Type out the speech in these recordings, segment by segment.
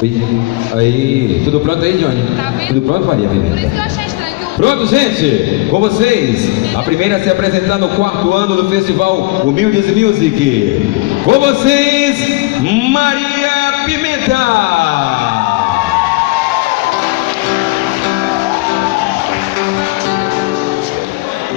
Aí, tudo pronto aí, Johnny? Tá vendo? Tudo pronto, Maria Por isso Pimenta? que eu achei estranho. Pronto, gente, com vocês, a primeira a se apresentar no 4º ano do Festival Humildes Music. Com vocês, Maria Pimenta.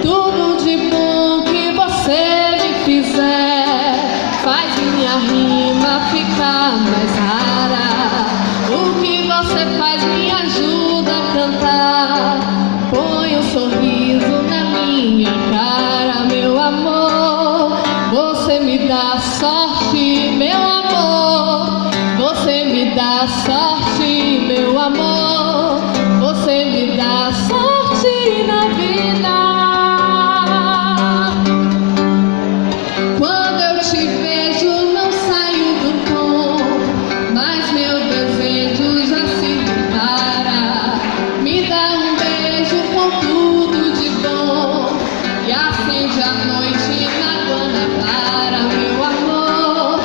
Tudo de bom que você me fizer faz minha rima ficar mais rara. O que você faz me ajuda a cantar. Põe um sorriso na minha cara, meu amor. Você me dá sorte, meu amor. Você me dá sorte, meu amor. Você me dá sorte na vida. Quando eu te vejo, não saio do tom, mas meu desejo já se prepara. Me dá um beijo com tudo de bom e acende a noite na Guanabara, meu amor.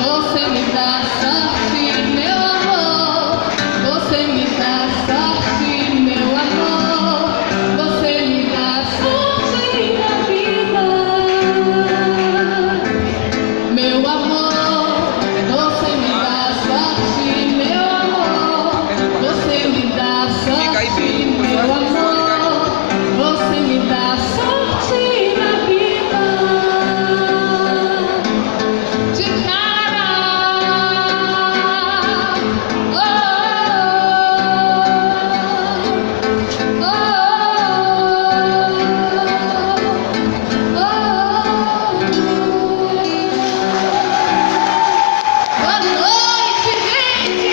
Você me dá sorte, meu amor. Você me dá sorte, meu amor. Você me dá sorte na vida. Meu amor, você me dá sorte, meu amor. Você me dá sorte, meu amor. Você me dá sorte na vida. De cara, oh, boa noite, gente!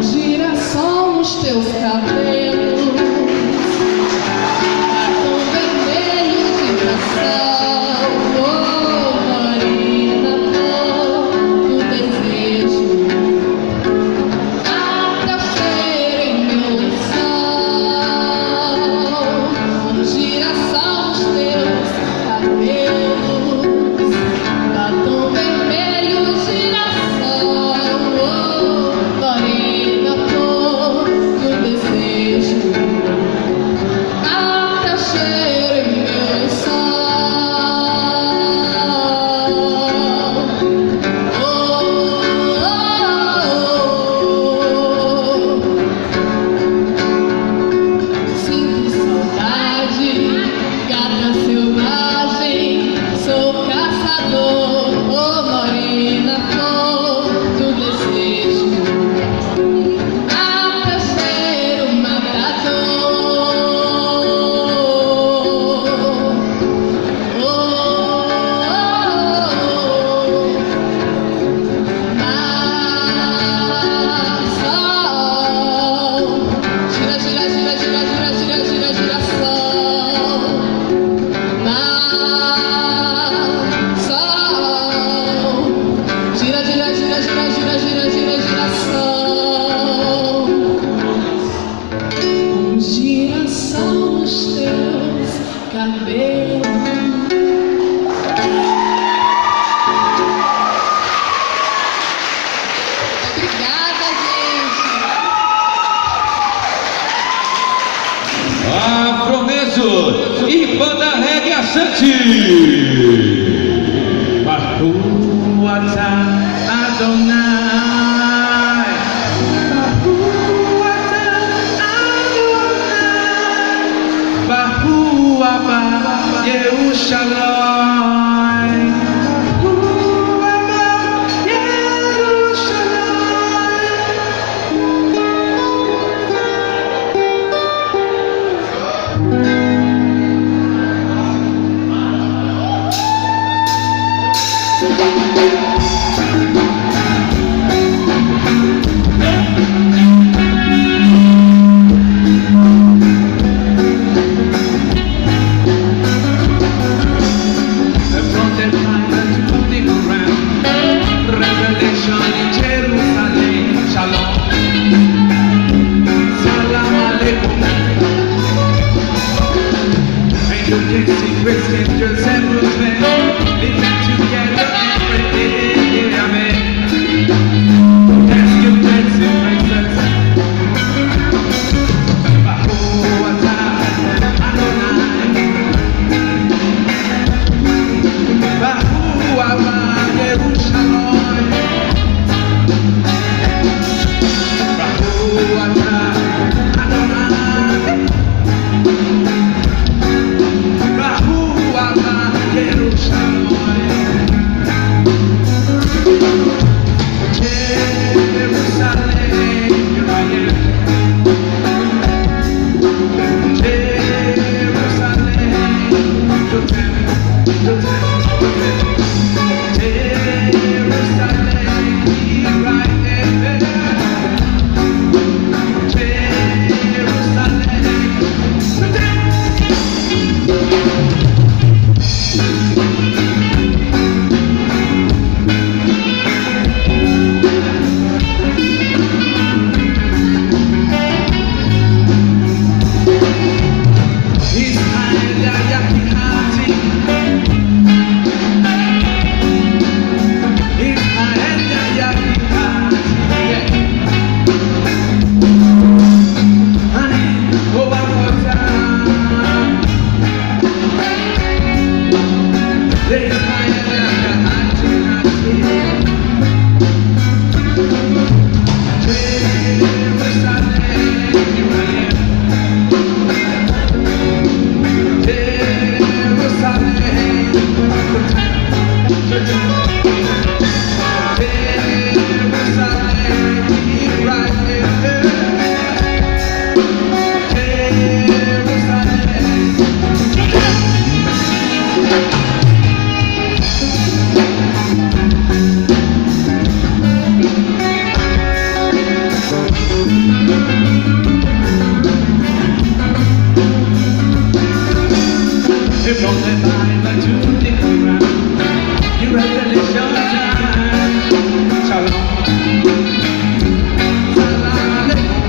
Girassol nos teus cabelos, batom vermelho, girassol, oh, morena, flor do desejo. Até o cheiro em meu lençol, girassol nos teus cabelos, batom vermelho, girassol, oh, morena, flor do desejo. Até o cheiro em meu Sinto saudade, gata selvagem, sou caçador, oh morena, flor do desejo. Até o cheiro matador, sol, gira, gira, gira, gira, gira, gira, gira, girassol, sol, gira, gira, gira, gira, gira, gira, gira, girassol, girassol nos teus cabelos. Obrigada, gente. Afromeso e Banda Reggae Achante. Bahuata Adonai, Bahuata Adonai, Bahuaba Yerushalayim, Bahuaba Jerusalem, Shalom. Salam alaikum. Christian, Joseph's man, living together every day. Amen. Let's give thanks and praises. Bahuata Adonai, Bahuava Yerushalayim, Bahuata Adonai, Bahuava Yerushalayim, Jerusalem, here I am. From the Bible to the Quran, you revelation time. Shalom, salam alaikum.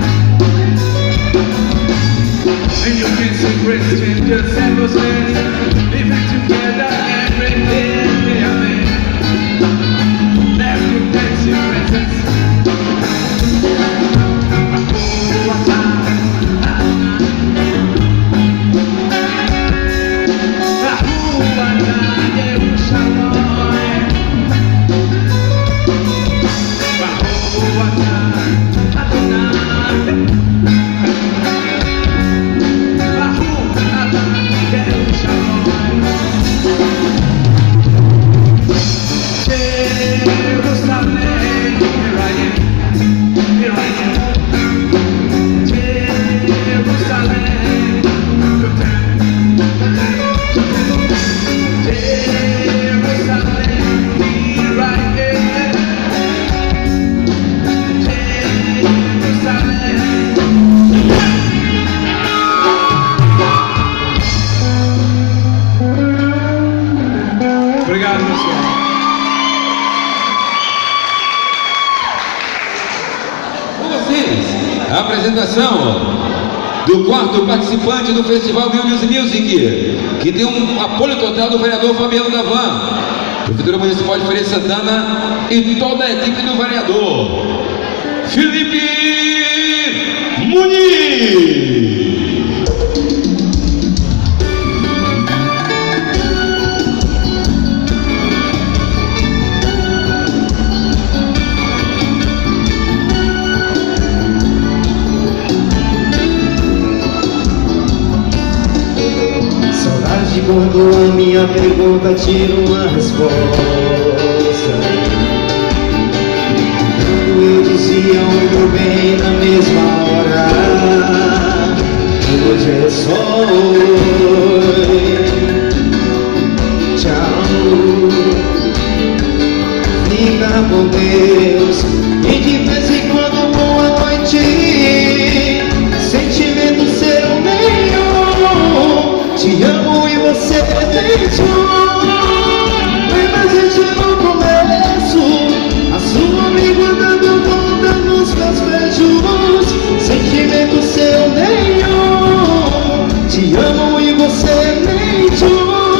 And you can see Christian Joseph's man, living together every day. Amen. Let's give thanks and praises. Obrigado, pessoal. Com vocês, a apresentação do quarto participante do Festival Milhos Music, que tem um apoio total do vereador Fabiano Davan, Prefeitura Municipal de Feira de Santana e toda a equipe do vereador Felipe Muniz. Quando a minha pergunta tira uma resposta, quando eu dizia muito bem na mesma hora, hoje é só oi, tchau, fica com Deus e de vez em quando boa noite, sentimento seu nenhum, te amo e você deixou, mas a gente no começo, a sua amiga dando volta nos meus beijos, sentimento seu nenhum, te amo e você mentiu.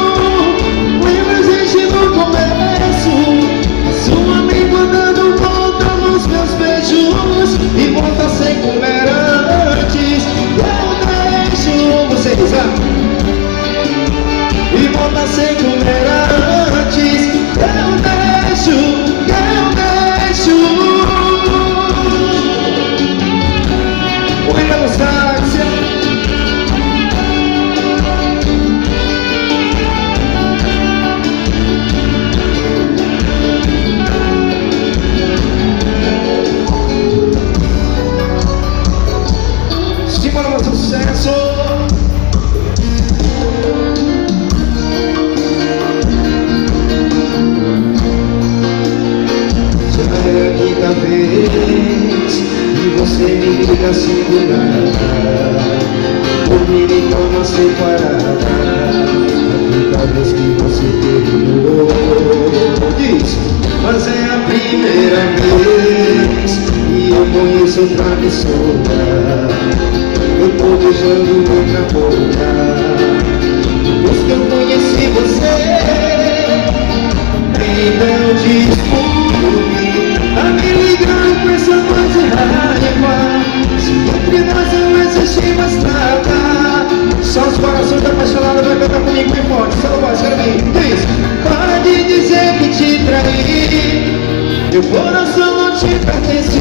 você me liga assim do nada, ou me liga uma separada, cada vez que você terminou. Diz, mas é a primeira vez e eu conheço outra pessoa. Eu tô beijando outra boca. Depois que eu conheci você, então desculpe, tá me ligando com essa voz de raiva. Se entre nós não existe mais nada, só os corações apaixonados vai cantar comigo bem forte. Só não voz, quero vir. Diz, para de dizer que te traí, meu coração não te pertence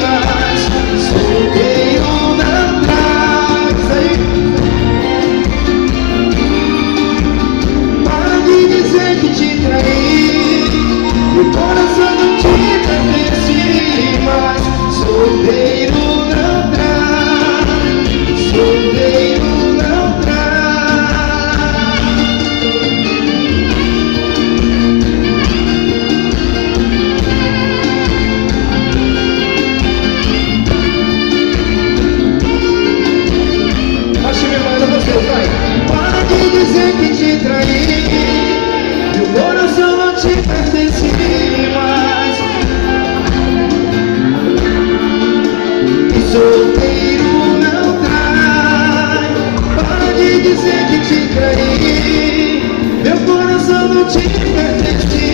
mais. Solteiro não traz aí. Para de dizer que te traí, meu coração não te pertence mais. Solteiro não traz, solteiro não traz. Acho que me manda você, vai. Para de dizer que te traí, meu coração não te pertence mais. E solteiro não trai. Para de dizer que te traí, meu coração não te pertence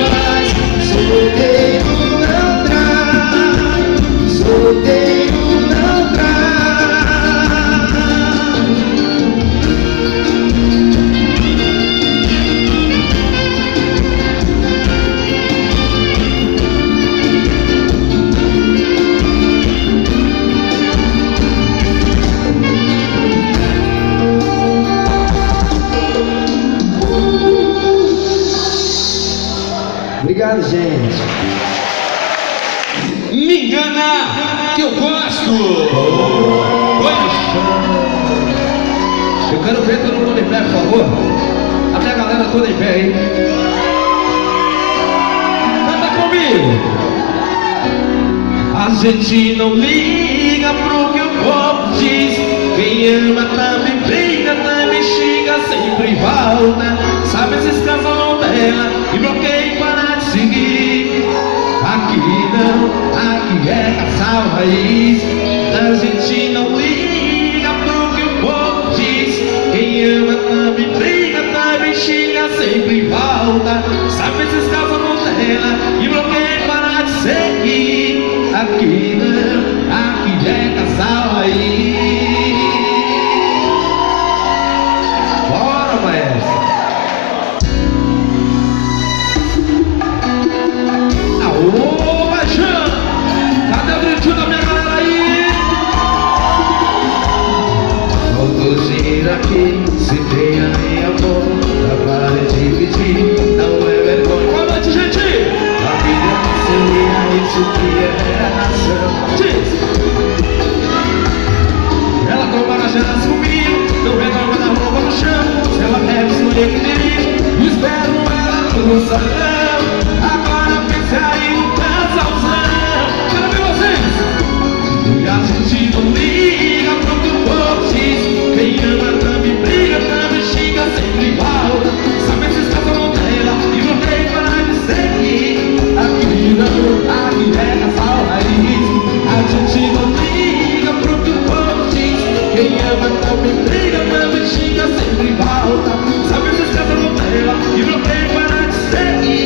mais. Solteiro não trai, solteiro não trai. Obrigado, gente. Me engana que eu gosto. Eu quero ver todo mundo em pé, por favor. A minha galera toda em pé aí. Canta comigo. A gente não liga pro que o povo diz. Quem ama também briga, também xinga, sempre volta. Sabe esses casos não dela e bloqueia e para de seguir. Aqui não, aqui é casal raiz. A gente não liga pro que o povo diz. Quem ama também briga, também xinga, sempre volta. Sabe esses casos não dela e bloqueia e para de seguir. Aqui não, aqui é casal raiz. Bora, maestro. Aô, paixão! Cadê o gritinho da minha galera aí? Vamos ir aqui, se tem aí amor, para dividir, não é vergonha. Boa noite, gente! A vida seria isso que é nação. Diz! Ela toma na gelas comigo, eu retorno na roupa no chão. Se ela bebe, sou eu que dirijo, espero ela no salão. Agora pense aí no casalzão. Quero ver vocês! E a gente não liga pro que o povo diz. Quem ama também briga, também xinga, sempre volta. Sabe esses casos não dela e não tem para de seguir. Aqui não, aqui é casal raiz. A gente não liga pro que o povo diz. Quem ama também briga, também xinga, sempre volta. Sabe esses casos não dela e não tem para de seguir.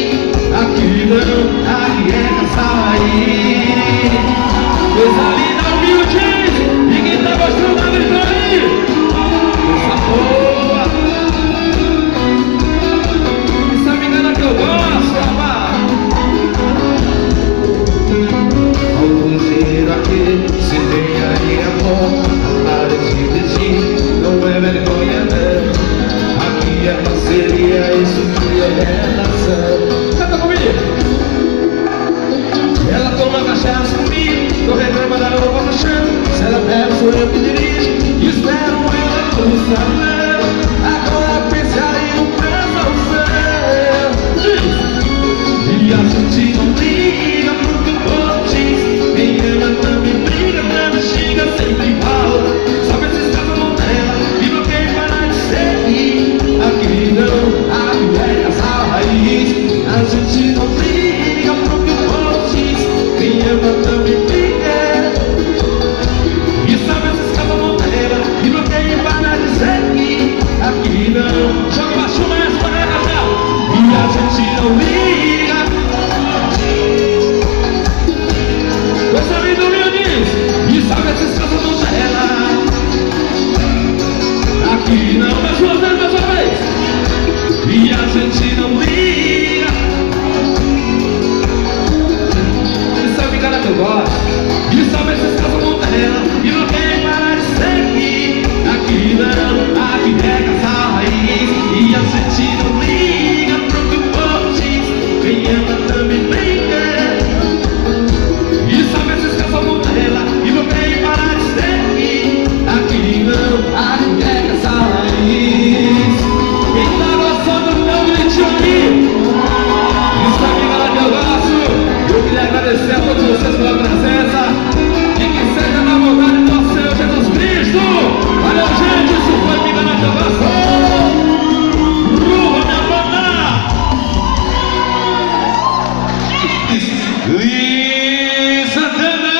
e Santana.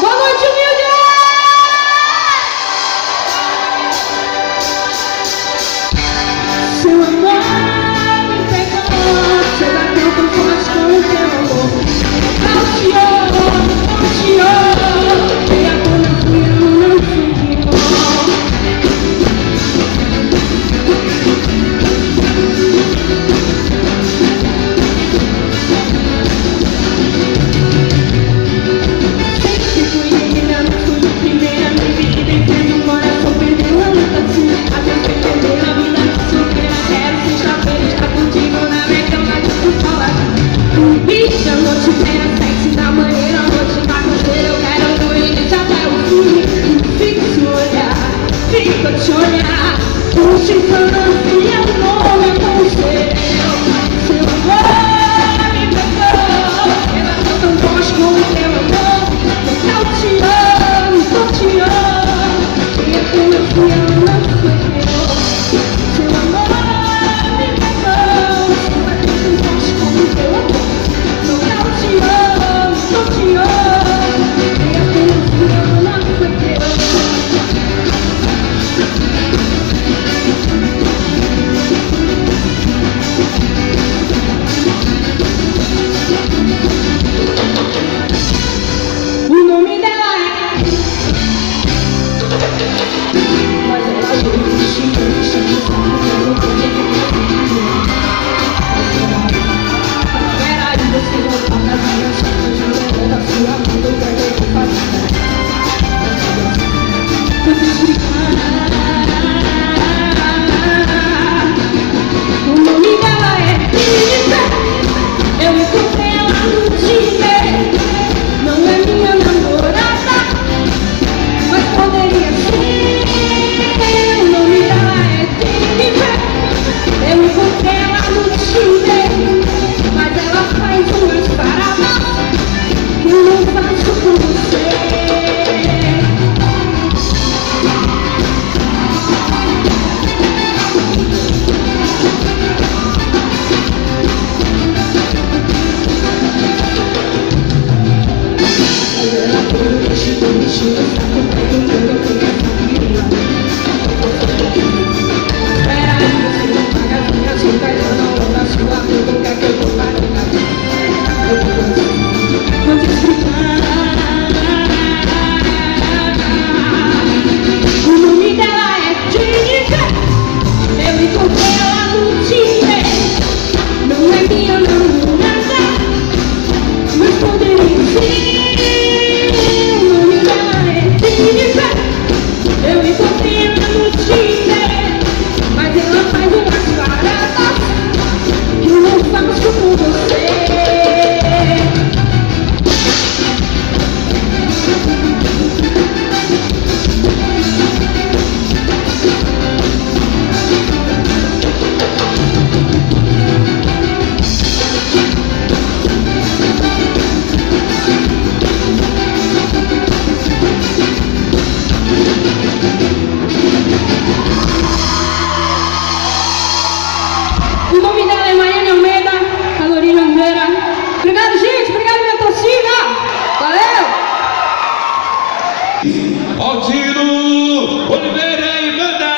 Boa noite, humilde! Seu amor me pegou, você bateu tão forte com o teu amor. Calciou, e a dor não fui eu, não fui eu. Sempre fui menina, não fui a primeira, me vi defendo o coração, perdeu a luta, sim. Até perder a vida, não supera, quero sexta-feira estar contigo na minha cama de falar. Bicho, a noite inteira, sexy da manhã, a noite bagunceira, eu quero do início até o fim. Fico te olhar, fico te olhar, puxa e falando, e eu não me aconselho. Seu amor me pegou, eu não tão forte com o teu amor. Eu te amo, e é como eu fui, eu não fui eu. Seu amor me pegou, você vai ter tão forte com o teu amor. Eu te amo, e é como eu fui, eu não fui eu. O nome dela é. Mas ela veio me xingando, peraí, você não paga as minhas contas, não lembra da sua vida, eu quero que faça. Vou te explicar. O nome dela é Jennifer. Eu encontrei ela no Tinder. Não é minha namorada, mas poderia ser. O nome dela é Jennifer. Eu encontrei ela no Tinder, mas ela faz umas paradas que eu não faço com você. Ela foi me xingando, tá perguntando, eu tenho essa filha. Peraí, você não paga as minhas contas, eu não ando da sua vida, quer que eu vou pagar? Vou te explicar. O nome dela é Jennifer. Eu encontrei ela no Tinder. Não é minha namorada, mas poderia ser. O nome dela é Jennifer. Eu encontrei ela no Tinder, mas ela faz umas paradas que eu não faço com você. O nome dela é Maiane Almeida, Carolina Oliveira. Obrigado, gente. Obrigado, minha torcida. Valeu! Altino Oliveira e banda.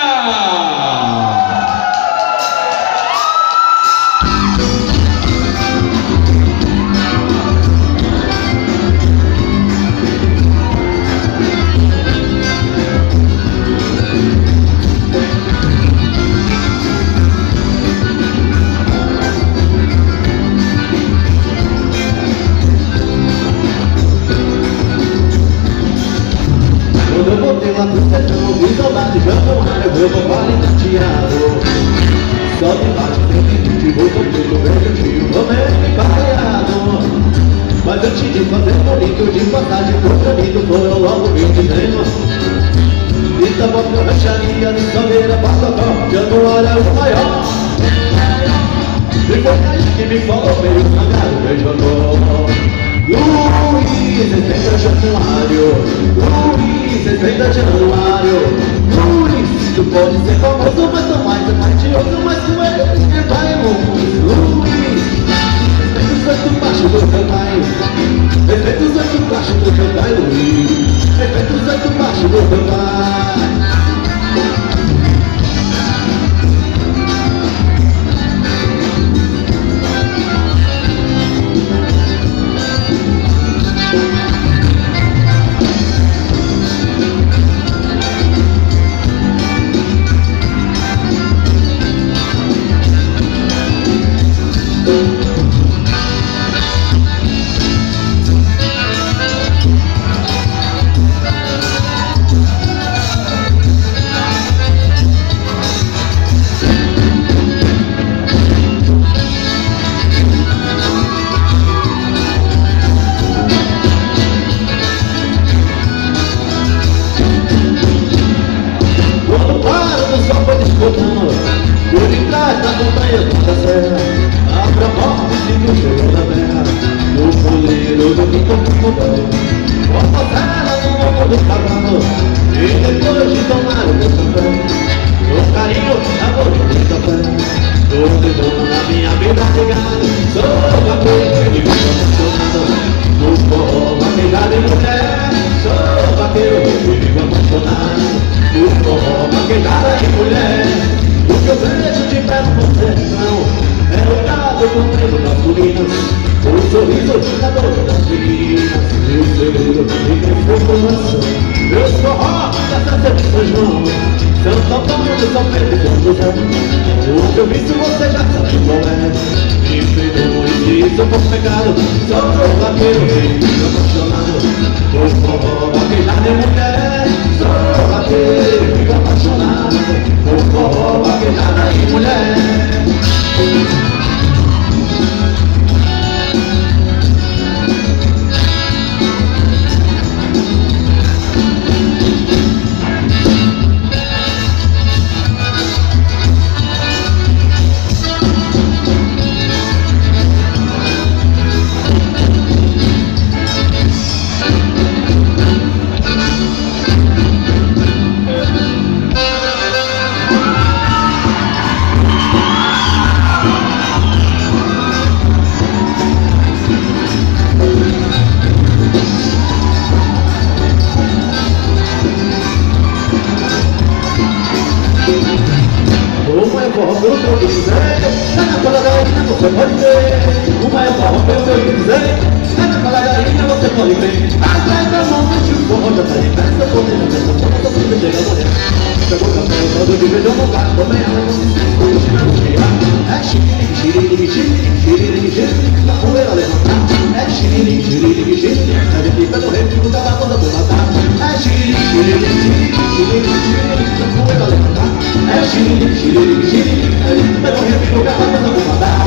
Quando eu voltei lá pro sertão, vi saudade de Januário, meu vale tateado. Só me bate frente de volta tudo verdinho, romero e baleado. Mas antes de fazer bonito, de passagem pro caminho, foram logo me dizendo: Itabó pra rancharia, de Salveira, Passató, Januário é o maior. E foi aí que me falou, meio cagado, beijador. Luiz, 60 Januário, Luiz, 60 Januário, Luiz, tu pode ser famoso, mas não mais é mais tioso, mas com ele vai longe. Luiz, 60 Sou vaqueiro que vive apaixonado no forró, vaquejada em mulher. Sou vaqueiro que vive apaixonado no forró, vaquejada em mulher. O que eu vejo de perto no sertão é o gado comendo nas colinas, o sorriso da dor das meninas, e o segredo de quem for coração. Meus forró dessa São João são São Paulo de São Pedro e São José. O que eu vi se você já sabe qual é. Me perdoe se isso for pecado. Sou vaqueiro que vive apaixonado por forró, vaquejada em mulher. Sou vaqueiro que vive apaixonado por forró, vaquejada em mulher. Pelo que eu quiser, tá na paladaria, você pode ver. Uma é forró, pelo que eu quiser, tá na paladaria, você pode ver. Atrás da mão, deixa o forró, já tá em festa, podendo festa, quando você chega a mulher. Pegou o café, todo de vez eu não gato, também ela não se sente, hoje não chega. É xiririque, xiririque, xiririque, xiririque, xiririque, da poeira levantar. É xiririque, xiririque, xiririque, a gente pelo repico da banda do matar. É xiririque, xiririque, xiririque, xiririque, xiririque, da poeira levantar. É xiririque, xiririque, xiririque, a gente pelo repico da banda do matar.